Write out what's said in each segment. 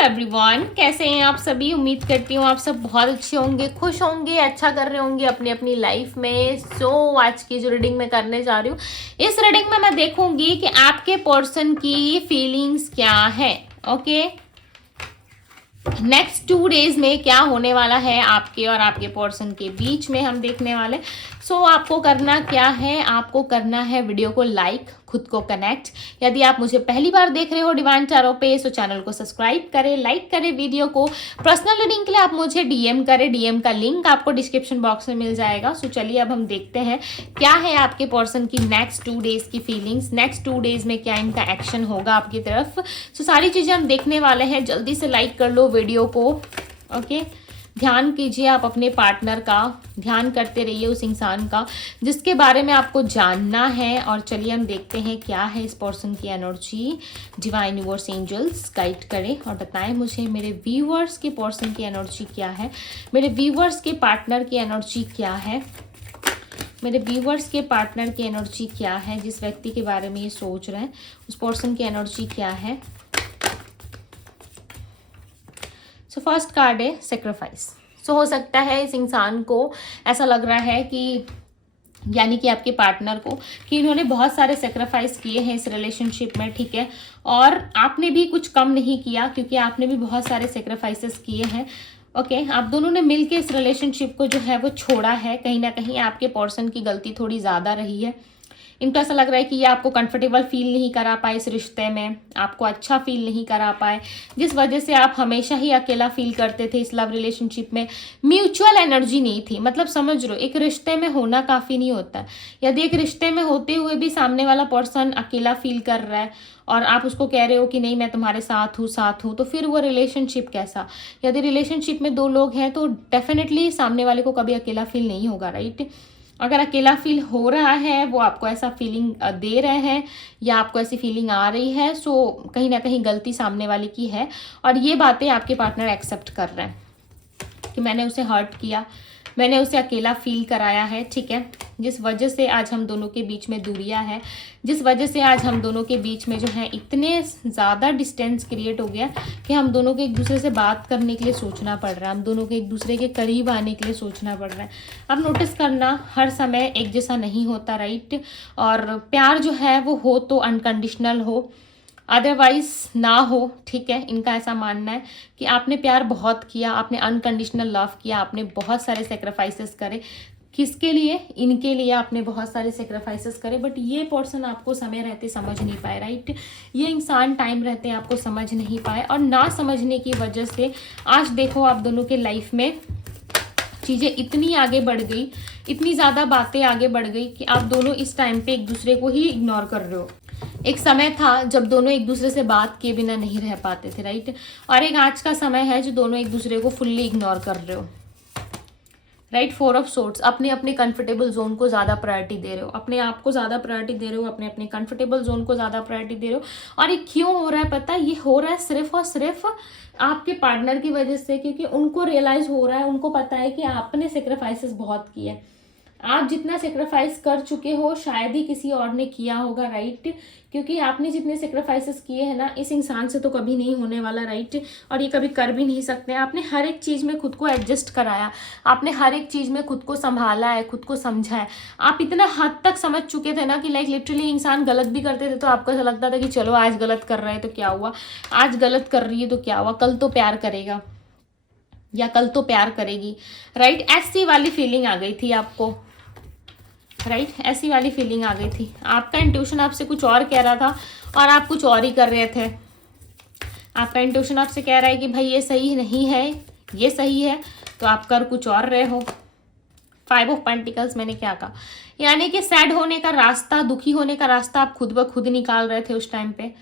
Everyone, कैसे हैं आप सभी। उम्मीद करती हूँ आप सब बहुत अच्छे होंगे, खुश होंगे, अच्छा कर रहे होंगे अपनी अपनी लाइफ में। आज की जो रीडिंग मैं करने जा रही हूँ, इस रीडिंग में मैं देखूंगी कि आपके पर्सन की फीलिंग्स क्या है। ओके, नेक्स्ट 2 डेज में क्या होने वाला है आपके और आपके पर्सन के बीच में हम देखने वाले। आपको करना क्या है, आपको करना है वीडियो को लाइक, खुद को कनेक्ट। यदि आप मुझे पहली बार देख रहे हो डिवाइन टैरो पे, चैनल को सब्सक्राइब करें, लाइक करें वीडियो को। पर्सनल रीडिंग के लिए आप मुझे डीएम करें, डीएम का लिंक आपको डिस्क्रिप्शन बॉक्स में मिल जाएगा। चलिए अब हम देखते हैं क्या है आपके पर्सन की नेक्स्ट 2 डेज की फीलिंग्स, नेक्स्ट 2 डेज में क्या इनका एक्शन होगा आपकी तरफ। सारी चीजें हम देखने वाले हैं। जल्दी से लाइक कर लो वीडियो को। ओके, ध्यान कीजिए आप अपने पार्टनर का, ध्यान करते रहिए उस इंसान का जिसके बारे में आपको जानना है। और चलिए हम देखते हैं क्या है इस पर्सन की energy. Divine universe angels guide करें और बताएं मुझे मेरे व्यूअर्स के पर्सन की एनर्जी क्या है, मेरे व्यूअर्स के पार्टनर की एनर्जी क्या है, मेरे व्यूअर्स के पार्टनर की एनर्जी क्या है, जिस व्यक्ति के बारे में ये सोच रहे हैं उस पर्सन की एनर्जी क्या है। फर्स्ट कार्ड है सेक्रीफाइस। हो सकता है इस इंसान को ऐसा लग रहा है कि यानी कि आपके पार्टनर को कि इन्होंने बहुत सारे सेक्रीफाइस किए हैं इस रिलेशनशिप में, ठीक है, और आपने भी कुछ कम नहीं किया क्योंकि आपने भी बहुत सारे सेक्रीफाइसेस किए हैं। ओके, आप दोनों ने मिलके इस रिलेशनशिप को जो है वो छोड़ा है। कहीं ना कहीं आपके पर्सन की गलती थोड़ी ज़्यादा रही है। इनको ऐसा लग रहा है कि ये आपको कंफर्टेबल फील नहीं करा पाए इस रिश्ते में, आपको अच्छा फील नहीं करा पाए, जिस वजह से आप हमेशा ही अकेला फील करते थे इस लव रिलेशनशिप में। म्यूचुअल एनर्जी नहीं थी, मतलब समझ लो एक रिश्ते में होना काफ़ी नहीं होता। यदि एक रिश्ते में होते हुए भी सामने वाला पर्सन अकेला फील कर रहा है और आप उसको कह रहे हो कि नहीं मैं तुम्हारे साथ हूँ, तो फिर वो रिलेशनशिप कैसा। यदि रिलेशनशिप में 2 लोग हैं तो डेफिनेटली सामने वाले को कभी अकेला फील नहीं होगा, राइट। अगर अकेला फील हो रहा है, वो आपको ऐसा फीलिंग दे रहे हैं या आपको ऐसी फीलिंग आ रही है, कहीं ना कहीं गलती सामने वाले की है। और ये बातें आपके पार्टनर एक्सेप्ट कर रहे हैं कि मैंने उसे हर्ट किया, मैंने उसे अकेला फील कराया है, ठीक है, जिस वजह से आज हम दोनों के बीच में दूरियां हैं, जिस वजह से आज हम दोनों के बीच में जो है इतने ज़्यादा डिस्टेंस क्रिएट हो गया कि हम दोनों को एक दूसरे से बात करने के लिए सोचना पड़ रहा है, हम दोनों को एक दूसरे के करीब आने के लिए सोचना पड़ रहा है। अब नोटिस करना, हर समय एक जैसा नहीं होता, राइट। और प्यार जो है वो हो तो अनकंडीशनल हो, अदरवाइज ना हो, ठीक है। इनका ऐसा मानना है कि आपने प्यार बहुत किया, आपने अनकंडीशनल लव किया, आपने बहुत सारे सेक्रीफाइसेस करे। किसके लिए? इनके लिए आपने बहुत सारे सेक्रीफाइसेस करे, बट ये पर्सन आपको समय रहते समझ नहीं पाए, राइट। ये इंसान टाइम रहते आपको समझ नहीं पाए और ना समझने की वजह से आज देखो आप दोनों के लाइफ में चीज़ें इतनी आगे बढ़ गई, इतनी ज़्यादा बातें आगे बढ़ गई कि आप दोनों इस टाइम पे एक दूसरे को ही इग्नोर कर रहे हो। एक समय था जब दोनों एक दूसरे से बात किए बिना नहीं रह पाते थे, राइट। और एक आज का समय है जो दोनों एक दूसरे को फुल्ली इग्नोर कर रहे हो, राइट। 4 ऑफ सोर्ड्स, अपने अपने कंफर्टेबल जोन को ज़्यादा प्रायोरिटी दे रहे हो, अपने आप को ज़्यादा प्रायोरिटी दे रहे हो, अपने अपने कंफर्टेबल जोन को ज़्यादा प्रायोरिटी दे रहे हो। और ये क्यों हो रहा है पता है? ये हो रहा है सिर्फ और सिर्फ आपके पार्टनर की वजह से, क्योंकि उनको रियलाइज हो रहा है, उनको पता है कि आपने सेक्रीफाइसेस बहुत किए। आप जितना सेक्रीफाइस कर चुके हो शायद ही किसी और ने किया होगा, राइट। क्योंकि आपने जितने सेक्रीफाइसेस किए हैं ना, इस इंसान से तो कभी नहीं होने वाला, राइट। और ये कभी कर भी नहीं सकते। आपने हर एक चीज़ में खुद को एडजस्ट कराया, आपने हर एक चीज़ में खुद को संभाला है, खुद को समझा है। आप इतना हद तक समझ चुके थे ना कि लाइक लिटरली इंसान गलत भी करते थे तो आपको ऐसा लगता था कि चलो आज गलत कर रहे हैं तो क्या हुआ, आज गलत कर रही है तो क्या हुआ, कल तो प्यार करेगा या कल तो प्यार करेगी, राइट। ऐसी वाली फीलिंग आ गई थी आपको, राइट। ऐसी वाली फीलिंग आ गई थी। आपका इंट्यूशन आपसे कुछ और कह रहा था और आप कुछ और ही कर रहे थे। आपका इंट्यूशन आपसे कह रहा है कि भाई ये सही नहीं है, ये सही है, तो आप कर कुछ और रहे हो। 5 ऑफ पेंटिकल्स, मैंने क्या कहा, यानी कि सैड होने का रास्ता, दुखी होने का रास्ता आप खुद ब खुद निकाल रहे थे उस टाइम पे,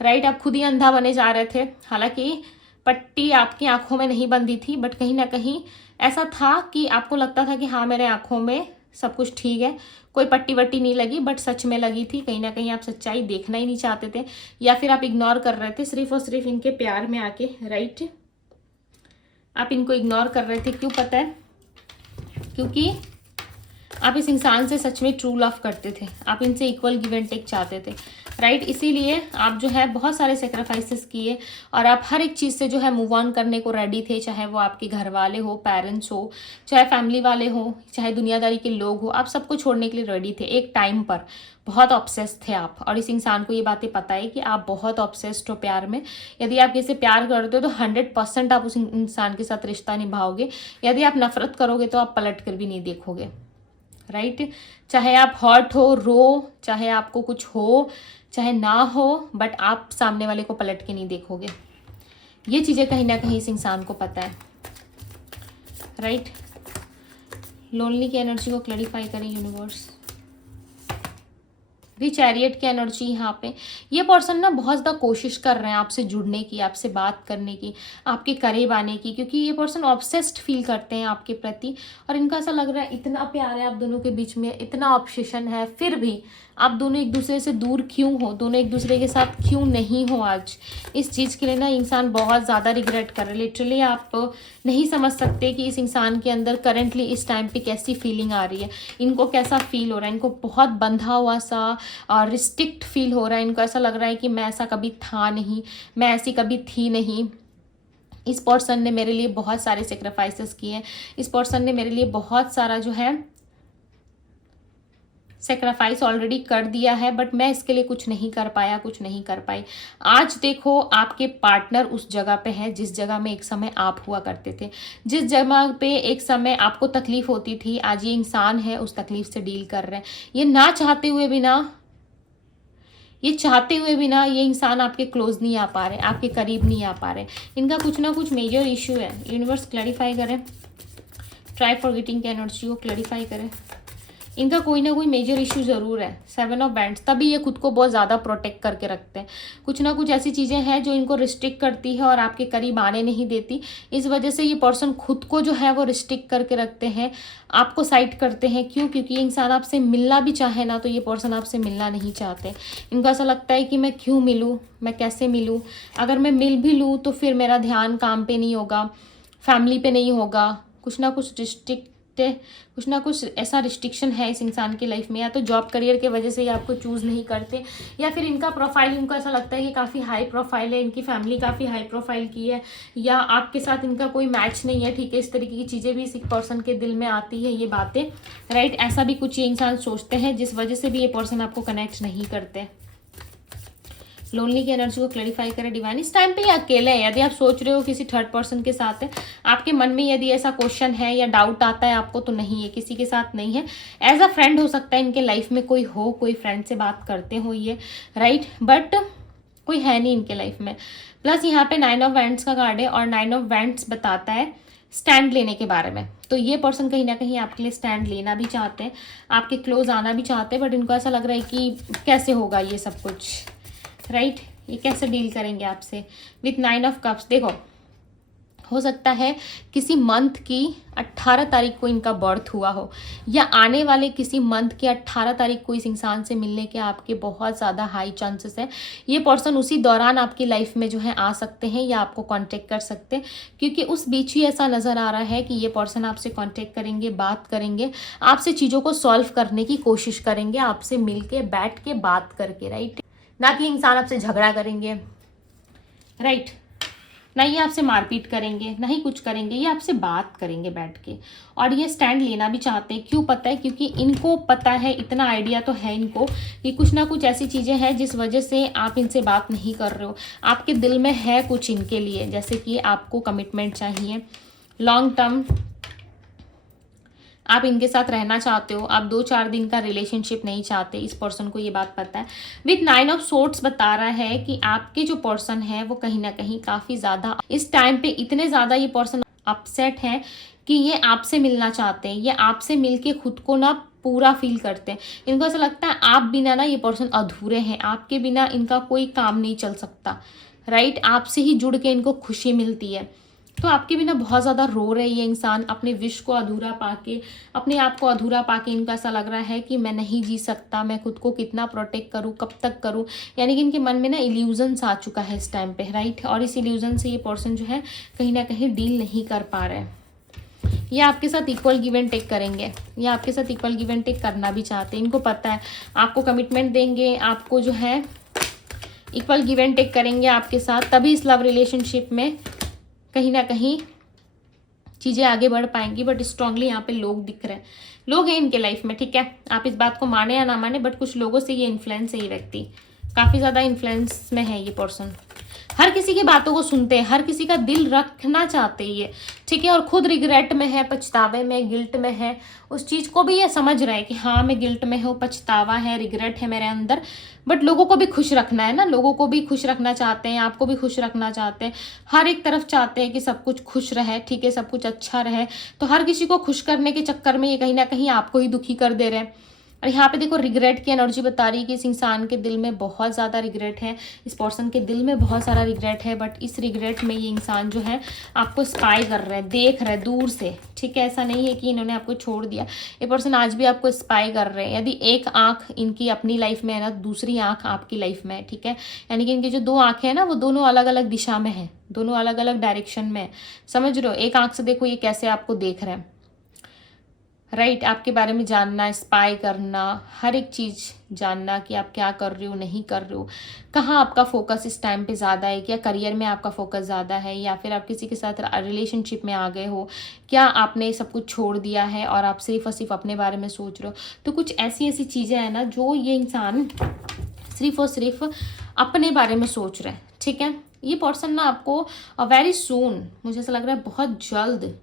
राइट। आप खुद ही अंधा बने जा रहे थे। हालांकि पट्टी आपकी आंखों में नहीं बंधी थी, बट कहीं ना कहीं ऐसा था कि आपको लगता था कि हाँ मेरे आंखों में सब कुछ ठीक है, कोई पट्टी वट्टी नहीं लगी, बट सच में लगी थी। कहीं ना कहीं आप सच्चाई देखना ही नहीं चाहते थे या फिर आप इग्नोर कर रहे थे सिर्फ और सिर्फ इनके प्यार में आके, राइट। आप इनको इग्नोर कर रहे थे, क्यों पता है? क्योंकि आप इस इंसान से सच में ट्रू लव करते थे, आप इनसे इक्वल गिव एंड टेक चाहते थे। राइट। इसीलिए आप जो है बहुत सारे सेक्रीफाइसेस किए और आप हर एक चीज़ से जो है मूव ऑन करने को रेडी थे, चाहे वो आपके घर वाले हो, पेरेंट्स हो, चाहे फैमिली वाले हो, चाहे दुनियादारी के लोग हो, आप सबको छोड़ने के लिए रेडी थे। एक टाइम पर बहुत ऑब्सेस्ड थे आप, और इस इंसान को ये बातें पता है कि आप बहुत ऑब्सेस्ड हो प्यार में। यदि आप किसी से प्यार करते हो तो 100% आप उस इंसान के साथ रिश्ता निभाओगे। यदि आप नफरत करोगे तो आप पलट कर भी नहीं देखोगे, राइट। चाहे आप हर्ट हो, रो, चाहे आपको कुछ हो चाहे ना हो, बट आप सामने वाले को पलट के नहीं देखोगे। ये चीज़ें कहीं ना कहीं इस इंसान को पता है, राइट। लोनली की एनर्जी को क्लैरिफाई करें यूनिवर्स। भी चैरियट की एनर्जी यहाँ पे, ये पर्सन ना बहुत ज़्यादा कोशिश कर रहे हैं आपसे जुड़ने की, आपसे बात करने की, आपके करीब आने की, क्योंकि ये पर्सन ऑब्सेस्ड फील करते हैं आपके प्रति। और इनका ऐसा लग रहा है इतना प्यार है आप दोनों के बीच में, इतना ऑब्सेशन है, फिर भी आप दोनों एक दूसरे से दूर क्यों हो, दोनों एक दूसरे के साथ क्यों नहीं हो आज। इस चीज़ के लिए ना इंसान बहुत ज़्यादा रिग्रेट कर रहे हैं। लिटरली आप नहीं समझ सकते कि इस इंसान के अंदर करंटली इस टाइम पे कैसी फीलिंग आ रही है, इनको कैसा फील हो रहा है। इनको बहुत बंधा हुआ सा और रिस्ट्रिक्ट फील हो रहा है। इनको ऐसा लग रहा है कि मैं ऐसा कभी था नहीं, मैं ऐसी कभी थी नहीं। इस पर्सन ने मेरे लिए बहुत सारे सेक्रीफाइसेस किए हैं, इस पर्सन ने मेरे लिए बहुत सारा जो है सेक्रीफाइस ऑलरेडी कर दिया है, बट मैं इसके लिए कुछ नहीं कर पाया, कुछ नहीं कर पाई। आज देखो आपके पार्टनर उस जगह पे है जिस जगह में एक समय आप हुआ करते थे, जिस जगह पे एक समय आपको तकलीफ होती थी, आज ये इंसान है उस तकलीफ से डील कर रहे हैं। ये ना चाहते हुए भी ना, ये चाहते हुए भी ना, ये इंसान आपके क्लोज नहीं आ पा रहे, आपके करीब नहीं आ पा रहे। इनका कुछ ना कुछ मेजर इशू है। यूनिवर्स क्लैरिफाई करें, ट्राई फॉरगेटिंग की एनर्जी को क्लैरिफाई करें। इनका कोई ना कोई मेजर इशू ज़रूर है। 7 ऑफ वैंड्स, तभी ये खुद को बहुत ज़्यादा प्रोटेक्ट करके रखते हैं। कुछ ना कुछ ऐसी चीज़ें हैं जो इनको रिस्ट्रिक्ट करती है और आपके करीब आने नहीं देती। इस वजह से ये पर्सन खुद को जो है वो रिस्ट्रिक्ट करके रखते हैं, आपको साइड करते हैं। क्यों? क्योंकि ये इंसान आपसे मिलना भी चाहे ना तो ये पर्सन आपसे मिलना नहीं चाहते। इनको ऐसा लगता है कि मैं क्यों मिलूँ, मैं कैसे मिलूँ, अगर मैं मिल भी लूँ तो फिर मेरा ध्यान काम पे नहीं होगा, फैमिली पे नहीं होगा। कुछ ना कुछ ऐसा रिस्ट्रिक्शन है इस इंसान की लाइफ में। या तो जॉब करियर के वजह से ये आपको चूज़ नहीं करते, या फिर इनका प्रोफाइल, इनको ऐसा लगता है कि काफ़ी हाई प्रोफाइल है, इनकी फैमिली काफ़ी हाई प्रोफाइल की है, या आपके साथ इनका कोई मैच नहीं है। ठीक है, इस तरीके की चीज़ें भी इस पर्सन के दिल में आती है, ये बातें, राइट। ऐसा भी कुछ ये इंसान सोचते हैं जिस वजह से भी ये पर्सन आपको कनेक्ट नहीं करते। लोनली की एनर्जी को क्लैरिफाई करें डिवाइन। इस टाइम पे ये अकेले हैं। यदि आप सोच रहे हो किसी थर्ड पर्सन के साथ है, आपके मन में यदि ऐसा क्वेश्चन है या डाउट आता है आपको, तो नहीं है, किसी के साथ नहीं है। एज अ फ्रेंड हो सकता है इनके लाइफ में कोई हो, कोई फ्रेंड से बात करते हो ये, राइट, बट कोई है नहीं इनके लाइफ में। प्लस यहाँ पे 9 ऑफ वैंड्स का कार्ड है और 9 ऑफ वैंड्स बताता है स्टैंड लेने के बारे में। तो ये पर्सन कहीं ना कहीं आपके लिए स्टैंड लेना भी चाहते हैं, आपके क्लोज आना भी चाहते हैं, बट इनको ऐसा लग रहा है कि कैसे होगा ये सब कुछ, राइट। ये कैसे डील करेंगे आपसे विथ 9 ऑफ कप्स। देखो, हो सकता है किसी मंथ की 18 तारीख को इनका बर्थ हुआ हो, या आने वाले किसी मंथ के 18 तारीख को इस इंसान से मिलने के आपके बहुत ज़्यादा हाई चांसेस हैं। ये पर्सन उसी दौरान आपकी लाइफ में जो है आ सकते हैं या आपको कांटेक्ट कर सकते हैं, क्योंकि उस बीच ही ऐसा नज़र आ रहा है कि ये पर्सन आपसे कांटेक्ट करेंगे, बात करेंगे, आपसे चीज़ों को सॉल्व करने की कोशिश करेंगे, आपसे मिल के बैठ के बात करके, राइट। ना कि इंसान आपसे झगड़ा करेंगे, राइट, ना ये आपसे मारपीट करेंगे, ना ही कुछ करेंगे, ये आपसे बात करेंगे बैठ के। और ये स्टैंड लेना भी चाहते हैं। क्यों पता है? क्योंकि इनको पता है, इतना आइडिया तो है इनको कि कुछ ना कुछ ऐसी चीज़ें हैं जिस वजह से आप इनसे बात नहीं कर रहे हो। आपके दिल में है कुछ इनके लिए, जैसे कि आपको कमिटमेंट चाहिए, लॉन्ग टर्म आप इनके साथ रहना चाहते हो, आप 2-4 दिन का रिलेशनशिप नहीं चाहते। इस पर्सन को ये बात पता है। विथ 9 ऑफ सोर्ड्स बता रहा है कि आपके जो पर्सन है वो कहीं ना कहीं काफ़ी ज़्यादा इस टाइम पे, इतने ज़्यादा ये पर्सन अपसेट है कि ये आपसे मिलना चाहते हैं। ये आपसे मिलके खुद को ना पूरा फील करते हैं। इनको ऐसा लगता है आप बिना ना ये पर्सन अधूरे हैं, आपके बिना इनका कोई काम नहीं चल सकता, राइट। आपसे ही जुड़ के इनको खुशी मिलती है। तो आपके बिना बहुत ज़्यादा रो रहे ये इंसान, अपने विश को अधूरा पाके, अपने आप को अधूरा पाके इनको ऐसा लग रहा है कि मैं नहीं जी सकता, मैं खुद को कितना प्रोटेक्ट करूँ, कब तक करूँ। यानी कि इनके मन में ना इल्यूजन्स आ चुका है इस टाइम पे, राइट। और इस इल्यूजन से ये पर्सन जो है कहीं ना कहीं डील नहीं कर पा रहे हैं। ये आपके साथ इक्वल गिव एंड टेक करेंगे, ये आपके साथ इक्वल गिव एंड टेक करना भी चाहते हैं। इनको पता है आपको कमिटमेंट देंगे, आपको जो है इक्वल गिव एंड टेक करेंगे आपके साथ, तभी इस लव रिलेशनशिप में कहीं ना कहीं चीज़ें आगे बढ़ पाएंगी। बट स्ट्रांगली यहाँ पे लोग दिख रहे हैं, लोग हैं इनके लाइफ में, ठीक है। आप इस बात को माने या ना माने, बट कुछ लोगों से ये इन्फ्लुएंस है, ये व्यक्ति काफ़ी ज़्यादा इन्फ्लुएंस में है ये पर्सन। हर किसी की बातों को सुनते हैं, हर किसी का दिल रखना चाहते हैं ये, ठीक है। और खुद रिग्रेट में है, पछतावे में, गिल्ट में है, उस चीज़ को भी ये समझ रहा है कि हाँ मैं गिल्ट में हूँ, पछतावा है, रिग्रेट है मेरे अंदर। बट लोगों को भी खुश रखना है ना, लोगों को भी खुश रखना चाहते हैं, आपको भी खुश रखना चाहते हैं, हर एक तरफ चाहते हैं कि सब कुछ खुश रहे, ठीक है, सब कुछ अच्छा रहे। तो हर किसी को खुश करने के चक्कर में ये कहीं ना कहीं आपको ही दुखी कर दे रहे हैं। और यहाँ पे देखो रिग्रेट की एनर्जी बता रही है कि इस इंसान के दिल में बहुत ज़्यादा रिग्रेट है, इस पर्सन के दिल में बहुत सारा रिग्रेट है। बट इस रिग्रेट में ये इंसान जो है आपको स्पाई कर रहा है, देख रहा है दूर से, ठीक है। ऐसा नहीं है कि इन्होंने आपको छोड़ दिया, ये पर्सन आज भी आपको स्पाई कर रहे हैं। यदि एक आंख इनकी अपनी लाइफ में है ना, दूसरी आंख आपकी लाइफ में है, ठीक है। यानी कि इनकी जो दो आंखें हैं ना, वो दोनों अलग अलग दिशा में है, दोनों अलग अलग डायरेक्शन में है, समझ रहे हो। एक आंख से देखो ये कैसे आपको देख रहे हैं, राइट। आपके बारे में जानना, स्पाई करना, हर एक चीज़ जानना कि आप क्या कर रहे हो, नहीं कर रहे हो, कहाँ आपका फोकस इस टाइम पे ज़्यादा है, क्या करियर में आपका फोकस ज़्यादा है, या फिर आप किसी के साथ रिलेशनशिप में आ गए हो, क्या आपने सब कुछ छोड़ दिया है और आप सिर्फ और सिर्फ अपने बारे में सोच रहे हो। तो कुछ ऐसी ऐसी चीज़ें हैं ना जो ये इंसान सिर्फ और सिर्फ अपने बारे में सोच रहे हैं, ठीक है। ये पर्सन ना आपको वेरी सून, मुझे ऐसा लग रहा है बहुत जल्द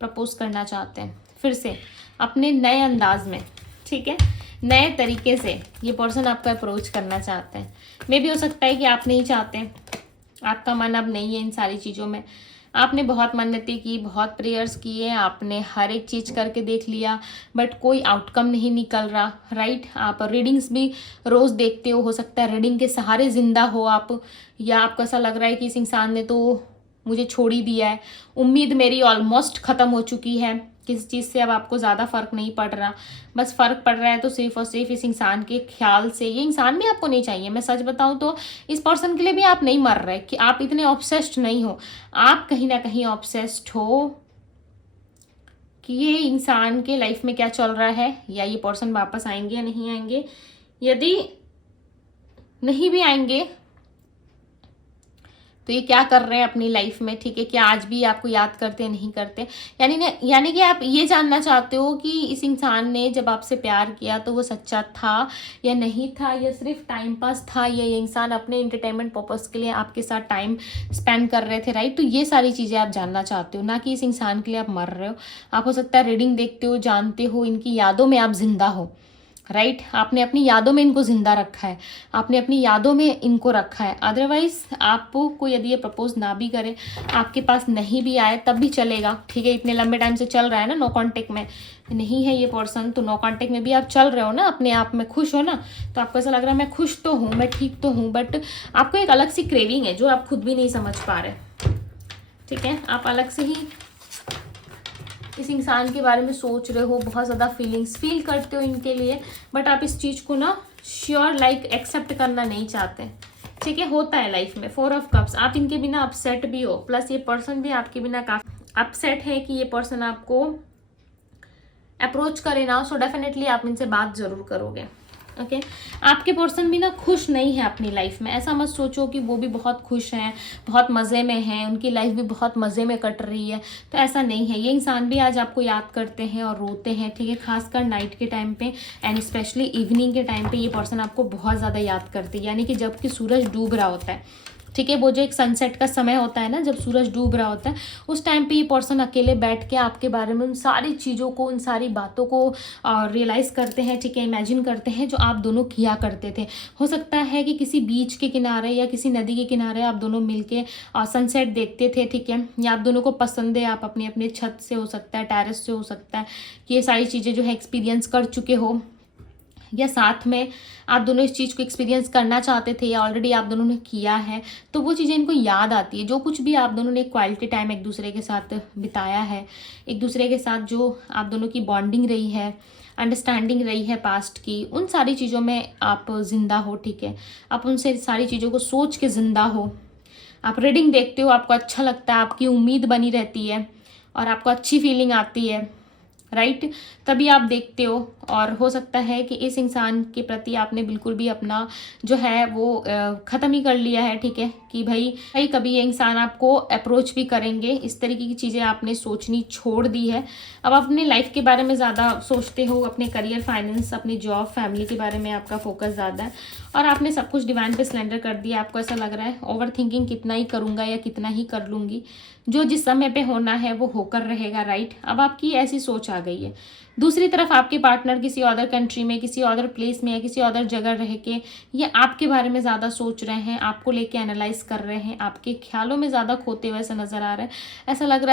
प्रपोज करना चाहते हैं, फिर से अपने नए अंदाज में, ठीक है, नए तरीके से ये पर्सन आपको अप्रोच करना चाहते हैं। मे भी हो सकता है कि आप नहीं चाहते, आपका मन अब नहीं है इन सारी चीज़ों में। आपने बहुत मन्नतें की, बहुत प्रेयर्स किए, आपने हर एक चीज़ करके देख लिया, बट कोई आउटकम नहीं निकल रहा, राइट। आप रीडिंग्स भी रोज़ देखते हो सकता है रीडिंग के सहारे ज़िंदा हो आप, या आपको ऐसा लग रहा है कि इस इंसान ने तो मुझे छोड़ ही दिया है, उम्मीद मेरी ऑलमोस्ट ख़त्म हो चुकी है, किसी चीज़ से अब आपको ज़्यादा फ़र्क नहीं पड़ रहा, बस फ़र्क पड़ रहा है तो सिर्फ और सिर्फ इस इंसान के ख्याल से। ये इंसान भी आपको नहीं चाहिए, मैं सच बताऊं तो इस पर्सन के लिए भी आप नहीं मर रहे, कि आप इतने ऑब्सेस्ड नहीं हो, आप कहीं ना कहीं ऑब्सेस्ड हो कि ये इंसान के लाइफ में क्या चल रहा है, या ये पर्सन वापस आएंगे या नहीं आएंगे। यदि नहीं भी आएंगे तो ये क्या कर रहे हैं अपनी लाइफ में, ठीक है, क्या आज भी आपको याद करते नहीं करते। यानी कि आप ये जानना चाहते हो कि इस इंसान ने जब आपसे प्यार किया तो वो सच्चा था या नहीं था, या सिर्फ टाइम पास था, या ये इंसान अपने एंटरटेनमेंट पर्पस के लिए आपके साथ टाइम स्पेंड कर रहे थे, राइट। तो ये सारी चीज़ें आप जानना चाहते हो, ना कि इस इंसान के लिए आप मर रहे हो। आप हो सकता है रीडिंग देखते हो, जानते हो इनकी यादों में आप जिंदा हो, राइट। आपने अपनी यादों में इनको जिंदा रखा है, आपने अपनी यादों में इनको रखा है। अदरवाइज आपको यदि ये प्रपोज ना भी करे, आपके पास नहीं भी आए तब भी चलेगा, ठीक है। इतने लंबे टाइम से चल रहा है ना, नो कांटेक्ट में नहीं है ये पर्सन, तो नो कांटेक्ट में भी आप चल रहे हो ना, अपने आप में खुश हो ना, तो आपको ऐसा लग रहा है मैं खुश तो हूँ, मैं ठीक तो हूँ, बट आपको एक अलग सी क्रेविंग है जो आप खुद भी नहीं समझ पा रहे, ठीक है। आप अलग से ही इस इंसान के बारे में सोच रहे हो, बहुत ज़्यादा फीलिंग्स फील करते हो इनके लिए, बट आप इस चीज़ को ना श्योर एक्सेप्ट करना नहीं चाहते, ठीक है। होता है लाइफ में 4 ऑफ कप्स, आप इनके बिना अपसेट भी हो, प्लस ये पर्सन भी आपके बिना काफ़ी अपसेट है कि ये पर्सन आपको अप्रोच करे ना, सो डेफिनेटली आप इनसे बात ज़रूर करोगे, ओके। आपके पर्सन भी ना खुश नहीं है अपनी लाइफ में, ऐसा मत सोचो कि वो भी बहुत खुश हैं, बहुत मज़े में हैं, उनकी लाइफ भी बहुत मज़े में कट रही है, तो ऐसा नहीं है। ये इंसान भी आज आपको याद करते हैं और रोते हैं, ठीक है, खासकर नाइट के टाइम पे एंड स्पेशली इवनिंग के टाइम पे ये पर्सन आपको बहुत ज़्यादा याद करते हैं, यानी कि जब कि सूरज डूब रहा होता है, ठीक है। वो जो एक सनसेट का समय होता है ना, जब सूरज डूब रहा होता है, उस टाइम पे ये पर्सन अकेले बैठ के आपके बारे में उन सारी चीज़ों को, उन सारी बातों को रियलाइज़ करते हैं, ठीक है, इमेजिन करते हैं जो आप दोनों किया करते थे। हो सकता है कि किसी बीच के किनारे या किसी नदी के किनारे आप दोनों मिलके सनसेट देखते थे, ठीक है, या आप दोनों को पसंद है, आप अपनी अपनी छत से हो सकता है, टेरेस से हो सकता है, कि ये सारी चीज़ें जो है एक्सपीरियंस कर चुके हो, या साथ में आप दोनों इस चीज़ को एक्सपीरियंस करना चाहते थे या ऑलरेडी आप दोनों ने किया है, तो वो चीज़ें इनको याद आती है। जो कुछ भी आप दोनों ने क्वालिटी टाइम एक दूसरे के साथ बिताया है, एक दूसरे के साथ जो आप दोनों की बॉन्डिंग रही है, अंडरस्टैंडिंग रही है पास्ट की, उन सारी चीज़ों में आप जिंदा हो, ठीक है। आप उनसे सारी चीज़ों को सोच के ज़िंदा हो। आप रीडिंग देखते हो, आपको अच्छा लगता है, आपकी उम्मीद बनी रहती है और आपको अच्छी फीलिंग आती है, राइट, तभी आप देखते हो। और हो सकता है कि इस इंसान के प्रति आपने बिल्कुल भी अपना जो है वो ख़त्म ही कर लिया है, ठीक है, कि भाई कभी ये इंसान आपको अप्रोच भी करेंगे, इस तरीके की चीज़ें आपने सोचनी छोड़ दी है। अब आप अपनी लाइफ के बारे में ज़्यादा सोचते हो, अपने करियर, फाइनेंस, अपनी जॉब, फैमिली के बारे में आपका फोकस ज़्यादा है, और आपने सब कुछ डिवाइन पे सरेंडर कर दिया। आपको ऐसा लग रहा है ओवर थिंकिंग कितना ही करूँगा या कितना ही कर लूँगी, जो जिस समय पे होना है वो होकर रहेगा, राइट। अब आपकी ऐसी सोच आ गई है। दूसरी तरफ आपके पार्टनर किसी अदर कंट्री में, किसी अदर प्लेस में या किसी अदर जगह रह के ये आपके बारे में ज़्यादा सोच रहे हैं, आपको लेके एनालाइज कर रहे हैं, आपके ख्यालों में ज़्यादा खोते हुए ऐसा नज़र आ रहा है। ऐसा लग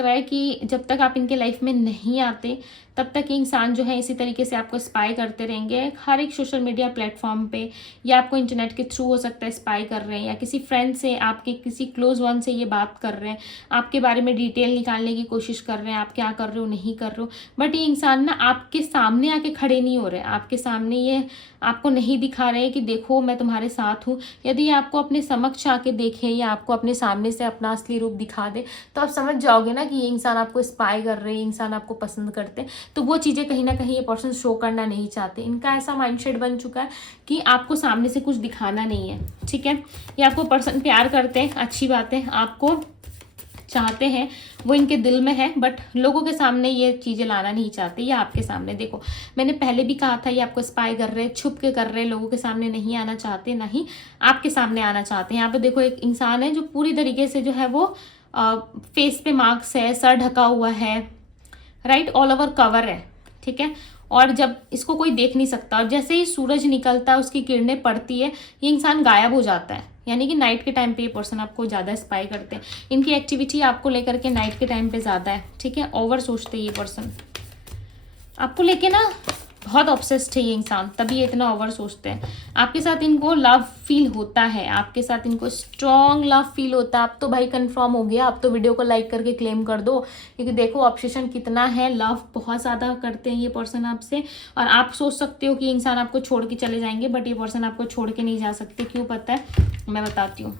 रहा है कि जब तक आप इनके लाइफ में नहीं आते तब तक ये इंसान जो है इसी तरीके से आपको स्पाई करते रहेंगे। हर एक सोशल मीडिया प्लेटफॉर्म पे, या आपको इंटरनेट के थ्रू हो सकता है स्पाई कर रहे हैं, या किसी फ्रेंड से, आपके किसी क्लोज वन से ये बात कर रहे हैं, आपके बारे में डिटेल निकालने की कोशिश कर रहे हैं, आप क्या कर रहे हो, नहीं कर रहे हो। बट ये इंसान ना आपके सामने आके खड़े नहीं हो रहे, आपके सामने ये आपको नहीं दिखा रहे कि देखो मैं तुम्हारे साथ हूँ। यदि आपको अपने समक्ष आके देखे या आपको अपने सामने से अपना असली रूप दिखा दे तो आप समझ जाओगे ना कि ये इंसान आपको स्पाई कर रहे हैं, इंसान आपको पसंद करते हैं। तो वो चीज़ें कहीं ना कहीं ये पर्सन शो करना नहीं चाहते। इनका ऐसा माइंडसेट बन चुका है कि आपको सामने से कुछ दिखाना नहीं है, ठीक है। ये आपको पर्सन प्यार करते हैं, अच्छी बात है, आपको चाहते हैं, वो इनके दिल में है, बट लोगों के सामने ये चीज़ें लाना नहीं चाहते। ये आपके सामने, देखो मैंने पहले भी कहा था, ये आपको स्पाई कर रहे हैं, छुप के कर रहे हैं, लोगों के सामने नहीं आना चाहते, ना ही आपके सामने आना चाहते हैं। यहाँ पे देखो एक इंसान है जो पूरी तरीके से जो है वो फेस पे मार्क्स है, सर ढका हुआ है, राइट, ऑल ओवर कवर है, ठीक है। और जब इसको कोई देख नहीं सकता, और जैसे ही सूरज निकलता है, उसकी किरणें पड़ती है, ये इंसान गायब हो जाता है। यानी कि नाइट के टाइम पे ये पर्सन आपको ज़्यादा स्पाई करते हैं। इनकी एक्टिविटी आपको लेकर के नाइट के टाइम पे ज़्यादा है, ठीक है। ओवर सोचते हैं ये पर्सन आपको लेके ना, बहुत ऑब्सेस्ड है ये इंसान, तभी ये इतना ओवर सोचते हैं। आपके साथ इनको लव फील होता है, आपके साथ इनको स्ट्रॉन्ग लव फील होता है। अब तो भाई कंफर्म हो गया, अब तो वीडियो को लाइक करके क्लेम कर दो, क्योंकि देखो ऑब्सेशन कितना है, लव बहुत ज़्यादा करते हैं ये पर्सन आपसे। और आप सोच सकते हो कि इंसान आपको छोड़ के चले जाएंगे, बट ये पर्सन आपको छोड़ के नहीं जा सकते। क्यों पता है, मैं बताती हूँ।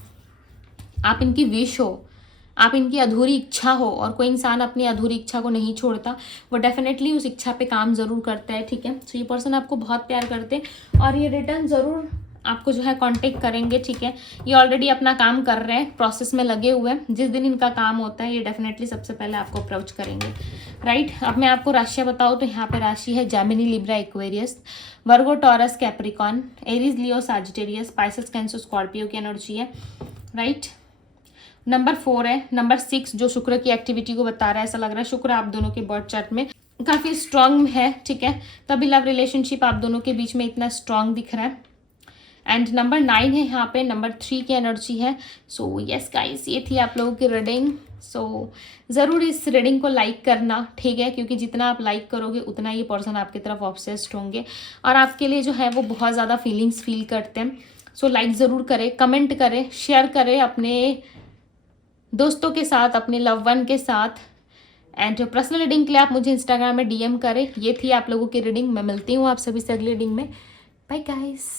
आप इनकी विश हो, आप इनकी अधूरी इच्छा हो, और कोई इंसान अपनी अधूरी इच्छा को नहीं छोड़ता, वो डेफिनेटली उस इच्छा पे काम ज़रूर करता है, ठीक है। तो ये पर्सन आपको बहुत प्यार करते हैं, और ये रिटर्न ज़रूर आपको जो है कांटेक्ट करेंगे, ठीक है। ये ऑलरेडी अपना काम कर रहे हैं, प्रोसेस में लगे हुए हैं। जिस दिन इनका काम होता है ये डेफिनेटली सबसे पहले आपको अप्रोच करेंगे, राइट। अब मैं आपको राशियाँ बताऊँ तो यहाँ पे राशि है जेमिनी, लिब्रा, एक्वेरियस, वर्गो, टॉरस, कैप्रिकॉन, एरीज, लियो, सजिटेरियस, स्पाइसेस, कैंसर, स्कॉर्पियो की एनर्जी है, राइट। नंबर 4 है, नंबर 6 जो शुक्र की एक्टिविटी को बता रहा है। ऐसा लग रहा है शुक्र आप दोनों के बर्थ चार्ट में काफ़ी स्ट्रांग है, ठीक है, तभी लव रिलेशनशिप आप दोनों के बीच में इतना स्ट्रांग दिख रहा है। एंड नंबर 9 है यहाँ पे, नंबर 3 की एनर्जी है। सो यस गाइस, ये थी आप लोगों की रीडिंग। सो ज़रूर इस रीडिंग को लाइक करना, ठीक है, क्योंकि जितना आप लाइक करोगे उतना ये पर्सन आपकी तरफ ऑब्सेस्ड होंगे, और आपके लिए जो है वो बहुत ज़्यादा फीलिंग्स फील करते हैं। सो लाइक ज़रूर करें, कमेंट करें, शेयर करें अपने दोस्तों के साथ, अपने लव वन के साथ। एंड पर्सनल रीडिंग के लिए आप मुझे इंस्टाग्राम में DM करें। ये थी आप लोगों की रीडिंग। मैं मिलती हूँ आप सभी से अगली रीडिंग में। Bye guys.